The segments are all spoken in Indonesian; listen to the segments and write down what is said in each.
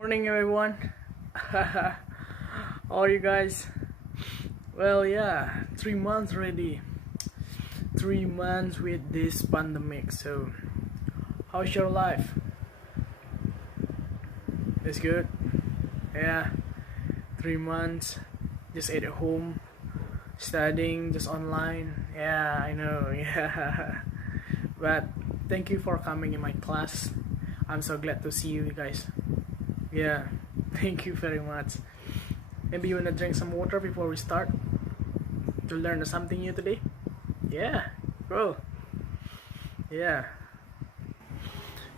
Morning, everyone. How are you guys? Well, yeah, 3 months already. 3 months with this pandemic. So, how's your life? It's good. Yeah, 3 months just at home, studying just online. Yeah, I know. Yeah, but thank you for coming in my class. I'm so glad to see you guys. Yeah, thank you very much. Maybe you wanna drink some water before we start to learn something new today? Yeah, bro. Yeah.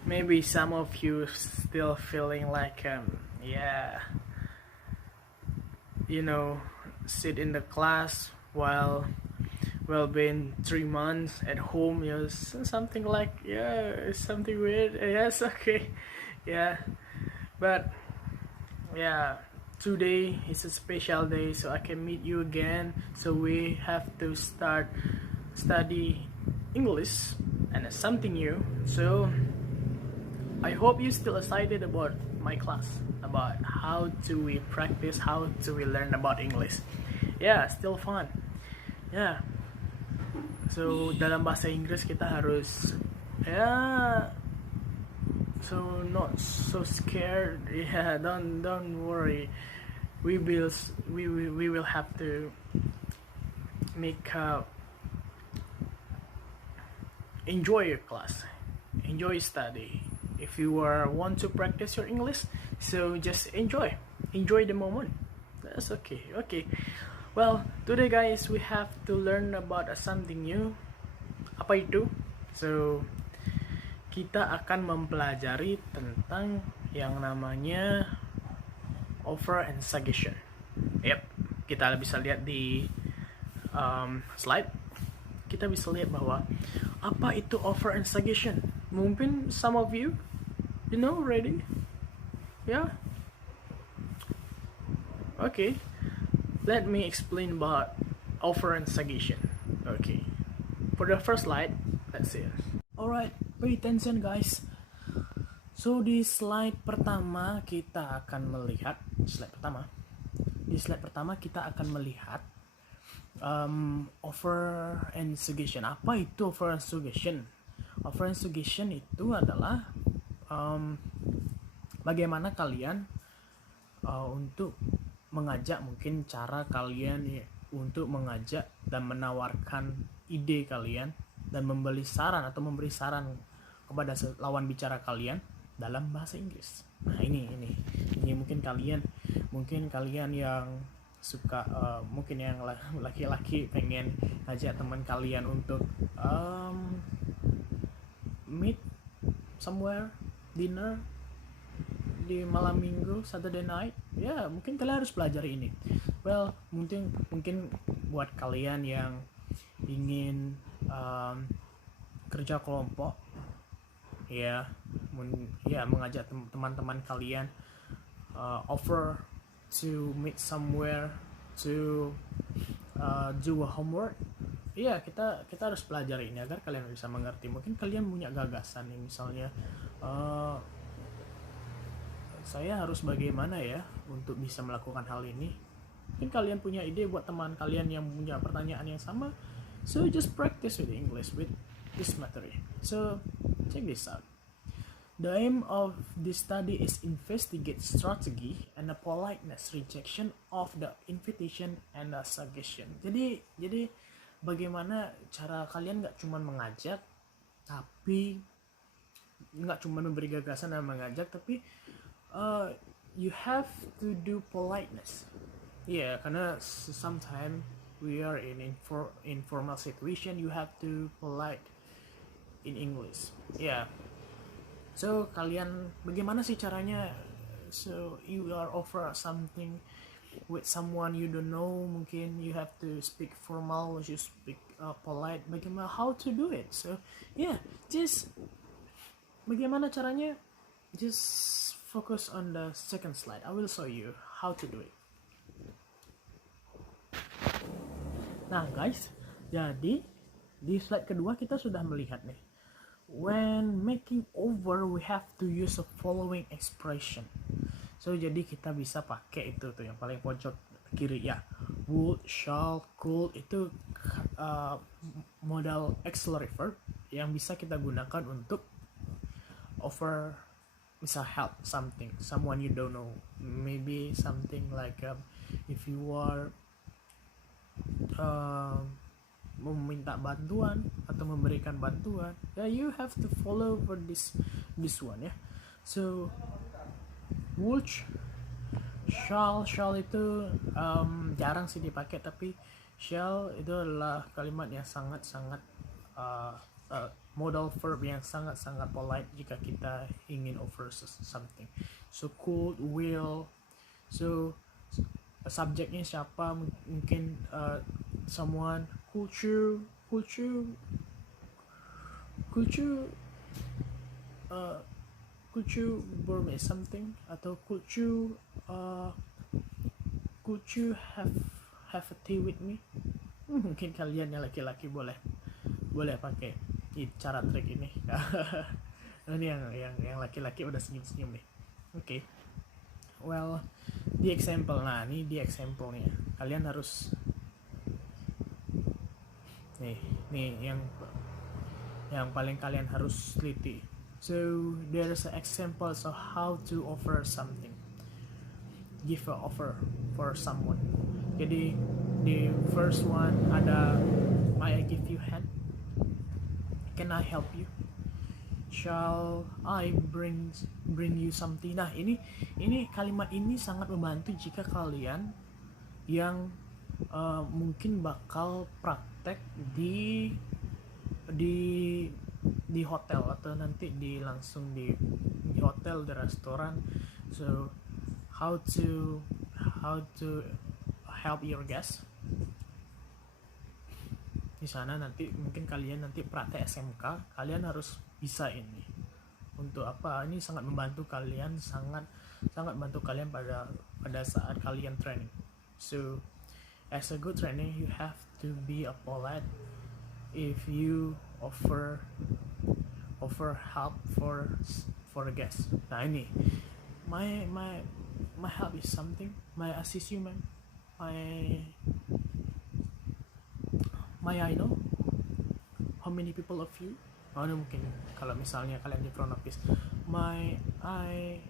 Maybe some of you still feeling like yeah, you know, sit in the class while being 3 months at home. Something like, yeah, it's something weird. Yes, okay. Yeah, but yeah, today is a special day, so I can meet you again. So we have to start study English and something new. So I hope you're still excited about my class, about how do we practice, how do we learn about English. Yeah, still fun. Yeah. So dalam bahasa Inggris kita harus, ya, so not so scared. Yeah, don't worry. We will have to make enjoy your class, enjoy study. If you want to practice your English, so just enjoy the moment. That's okay. Okay, well, today guys, we have to learn about something new. Apa itu? So kita akan mempelajari tentang yang namanya offer and suggestion. Yep, kita bisa lihat di slide. Kita bisa lihat bahwa apa itu offer and suggestion. Mungkin some of you know already. Yeah. Okay. Let me explain about offer and suggestion. Okay. For the first slide, let's see. Alright, pay attention guys. So di slide pertama kita akan melihat di slide pertama kita akan melihat offer and suggestion. Apa itu offer and suggestion? Offer and suggestion itu adalah bagaimana kalian untuk mengajak, mungkin cara kalian untuk mengajak dan menawarkan ide kalian dan memberi saran kepada lawan bicara kalian dalam bahasa Inggris. Nah, ini mungkin kalian yang suka, mungkin yang laki-laki pengen ngajak teman kalian untuk meet somewhere, dinner di malam minggu, Saturday night. Ya, mungkin kalian harus pelajari ini. Well, mungkin buat kalian yang ingin kerja kelompok, mengajak teman-teman kalian, offer to meet somewhere to do a homework. Kita harus pelajari ini agar kalian bisa mengerti. Mungkin kalian punya gagasan nih, misalnya saya harus bagaimana ya untuk bisa melakukan hal ini. Mungkin kalian punya ide buat teman kalian yang punya pertanyaan yang sama. So just practice with English with this material. So check this out. The aim of this study is investigate strategy and the politeness rejection of the invitation and the suggestion. Jadi bagaimana cara kalian nggak cuma mengajak, tapi nggak cuma memberi gagasan dan mengajak, tapi you have to do politeness. Karena sometimes we are in informal situation, you have to polite in English. So kalian bagaimana sih caranya? So you are offer something with someone you don't know, mungkin you have to speak formal, you speak polite. Bagaimana how to do it? So just bagaimana caranya? Just focus on the second slide. I will show you how to do it. Nah guys, jadi di slide kedua kita sudah melihat nih, when making over we have to use the following expression. So jadi kita bisa pakai itu tuh yang paling pojok kiri ya, would, shall, could, itu modal auxiliary verb yang bisa kita gunakan untuk offer, misal help something, someone you don't know, maybe something like if you are meminta bantuan atau memberikan bantuan, ya you have to follow for this one ya. So would, shall itu jarang sih dipakai, tapi shall itu adalah kalimat yang sangat-sangat modal verb yang sangat-sangat polite jika kita ingin offer something. So could, will, so subjeknya siapa, mungkin someone, could you borrow me something, atau could you have a tea with me. Mungkin kalian yang laki-laki boleh pakai cara trik ini. Ini yang laki-laki udah senyum-senyum nih. Oke. Well, di example. Nah, ini di example nih. Kalian harus nih yang paling kalian harus teliti. So, there's an example of how to offer something. Give an offer for someone. Jadi, the first one ada, may I give you hand? Can I help you? Shall I bring you something? Nah, ini kalimat ini sangat membantu jika kalian yang mungkin bakal praktek di hotel atau nanti langsung di hotel, di restoran. So how to help your guests di sana. Nanti mungkin kalian nanti praktek SMK, kalian harus bisa ini. Untuk apa? Ini sangat membantu kalian, sangat bantu kalian pada saat kalian training. So as a good trainer, you have to be a polite if you offer help for a guest. Nah, ini my help is something, may I assist you, ma'am? May I know how many people of you? Oh, ini mungkin kalau misalnya kalian di front office, may I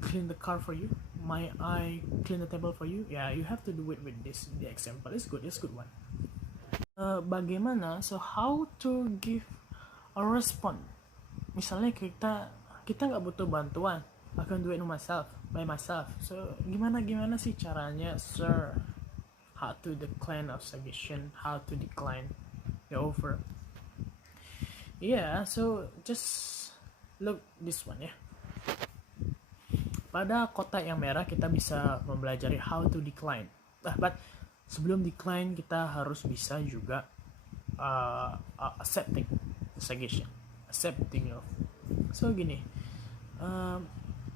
clean the car for you? May I clean the table for you? Yeah, you have to do it with this. The example is good. It's good one. Bagaimana? So how to give a response? Misalnya kita nggak butuh bantuan, I can do it by myself. So gimana sih caranya, sir? How to decline a suggestion? How to decline the offer? Yeah, so just look this one ya. Pada kotak yang merah kita bisa mempelajari how to decline. But sebelum decline kita harus bisa juga accepting suggestion, accepting of. So gini,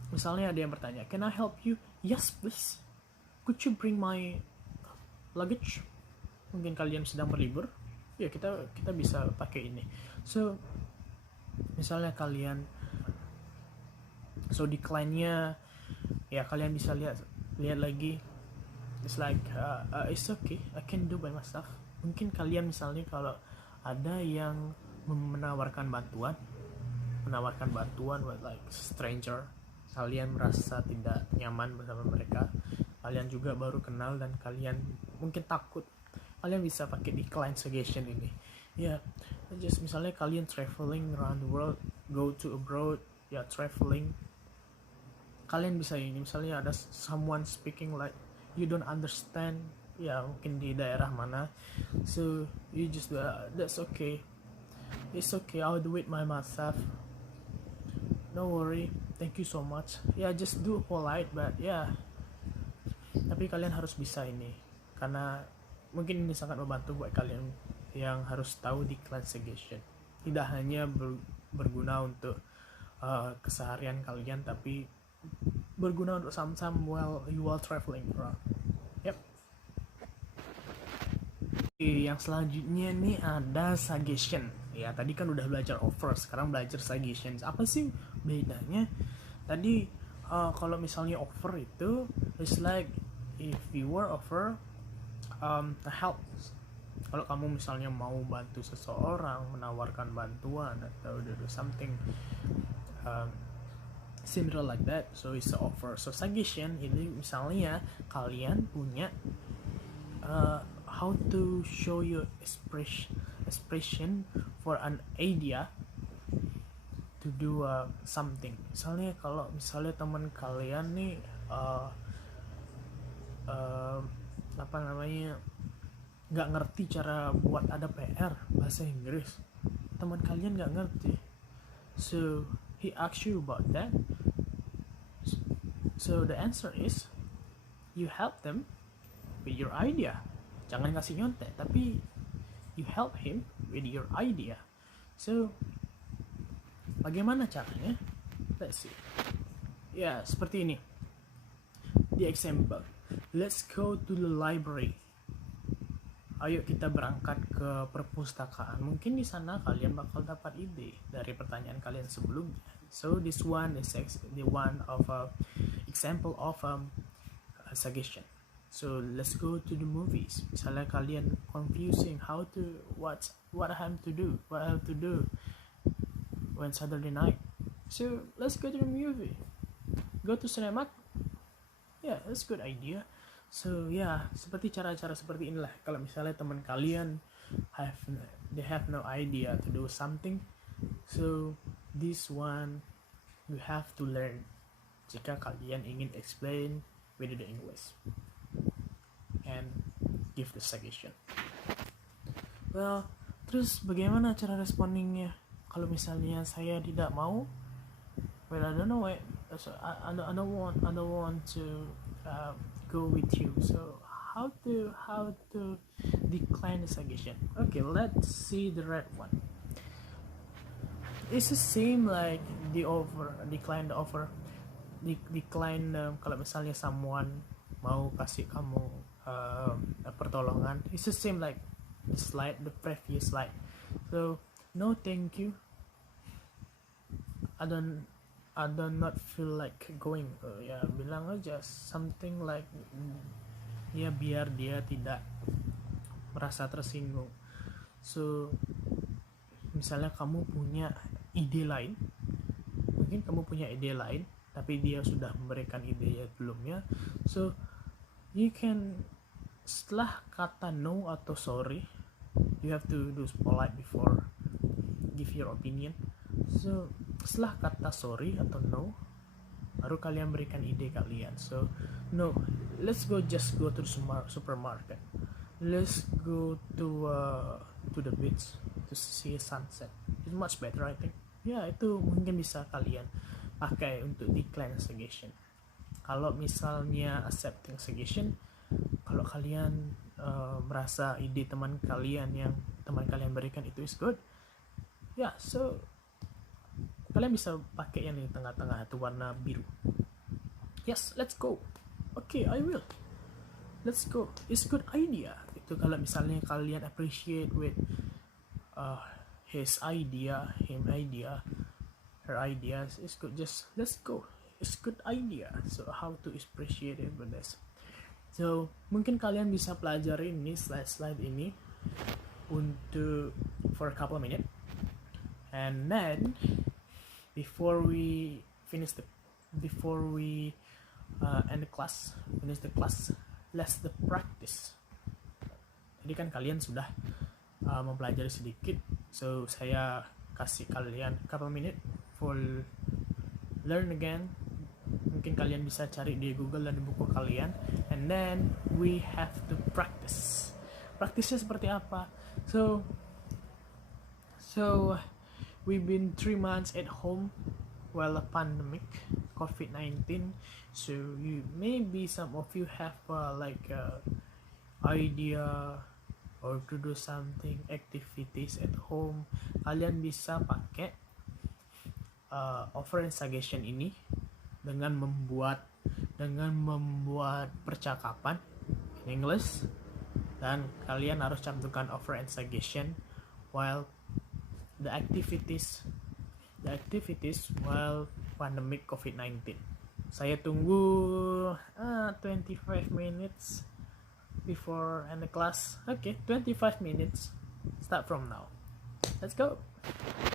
misalnya ada yang bertanya, can I help you? Yes, please. Could you bring my luggage? Mungkin kalian sedang berlibur, ya kita bisa pakai ini. So misalnya kalian, so decline-nya ya kalian bisa lihat lagi. It's like it's okay, I can do by myself. Mungkin kalian misalnya kalau ada yang menawarkan bantuan buat like stranger, kalian merasa tidak nyaman bersama mereka, kalian juga baru kenal dan kalian mungkin takut, kalian bisa pakai decline suggestion ini. Ya, just misalnya kalian traveling around the world, go to abroad, ya traveling, kalian bisa ini, misalnya ada someone speaking like you don't understand, ya mungkin di daerah mana, so you just that's okay, it's okay, I'll do it by myself, no worry, thank you so much. Ya just do polite, but ya tapi kalian harus bisa ini, karena mungkin ini sangat membantu buat kalian yang harus tahu decline suggestion. Tidak hanya berguna untuk keseharian kalian, tapi berguna untuk some while you are traveling around. Yep. Yang selanjutnya nih ada suggestion. Ya tadi kan udah belajar offer, sekarang belajar suggestions. Apa sih bedanya? Tadi kalau misalnya offer itu it's like if you were offer a help. Kalau kamu misalnya mau bantu seseorang, menawarkan bantuan atau do something um, similar like that, so it's a offer. So suggestion ini misalnya kalian punya how to show your expression for an idea to do something. Misalnya kalau misalnya teman kalian nih apa namanya nggak ngerti cara buat ada PR bahasa Inggris, teman kalian nggak ngerti, so he asks you about that, so the answer is you help them with your idea. Jangan kasih nyontek, tapi you help him with your idea. So bagaimana caranya? Let's see. Ya seperti ini. The example, let's go to the library. Ayo kita berangkat ke perpustakaan. Mungkin di sana kalian bakal dapat ide dari pertanyaan kalian sebelumnya. So this one is the one of a example of a suggestion. So let's go to the movies. Misalnya kalian confusing what I have to do when Saturday night. So let's go to the movie. Go to cinema. Yeah, that's a good idea. So seperti cara-cara seperti inilah. Kalau misalnya teman kalian they have no idea to do something, so this one you have to learn jika kalian ingin explain with the English and give the suggestion. Well, terus bagaimana cara respondingnya kalau misalnya saya tidak mau? Well, I don't know. I don't want to go with you. So how to decline the suggestion? Okay, let's see the red one. It's the same like the offer, decline the offer, decline kalau misalnya someone mau kasih kamu pertolongan. It's the same like the previous slide. So no, thank you. I do not feel like going. Bilang aja something like biar dia tidak merasa tersinggung. So misalnya kamu punya ide lain, tapi dia sudah memberikan ide sebelumnya, so you can, setelah kata no atau sorry, you have to do polite before give your opinion. So setelah kata sorry atau no, baru kalian berikan ide kalian. So no, let's just go to the supermarket, let's go to the beach to see sunset. It's much better, I think. Itu mungkin bisa kalian pakai untuk decline suggestion. Kalau misalnya accepting suggestion, kalau kalian merasa ide teman kalian berikan itu is good, so kalian bisa pakai yang di tengah-tengah itu warna biru. Yes, let's go. Okay, I will. Let's go. It's good idea. Itu kalau misalnya kalian appreciate with his idea, her ideas, it's good. Just let's go. It's good idea. So how to appreciate it with this. So mungkin kalian bisa pelajari ini slide ini untuk for a couple of minutes, and then before we end the class, let's the practice. Jadi kan kalian sudah mempelajari sedikit, so saya kasih kalian couple minutes for learn again. Mungkin kalian bisa cari di Google dan di buku kalian, and then we have to practice. Praktisnya seperti apa? So we've been 3 months at home while a pandemic, COVID-19. So maybe some of you have idea or to do something activities at home. Kalian bisa pakai offer and suggestion ini dengan membuat percakapan in English, dan kalian harus cantumkan offer and suggestion while the activities while pandemic COVID-19. Saya tunggu 25 minutes before end the class. Okay, 25 minutes. Start from now. Let's go.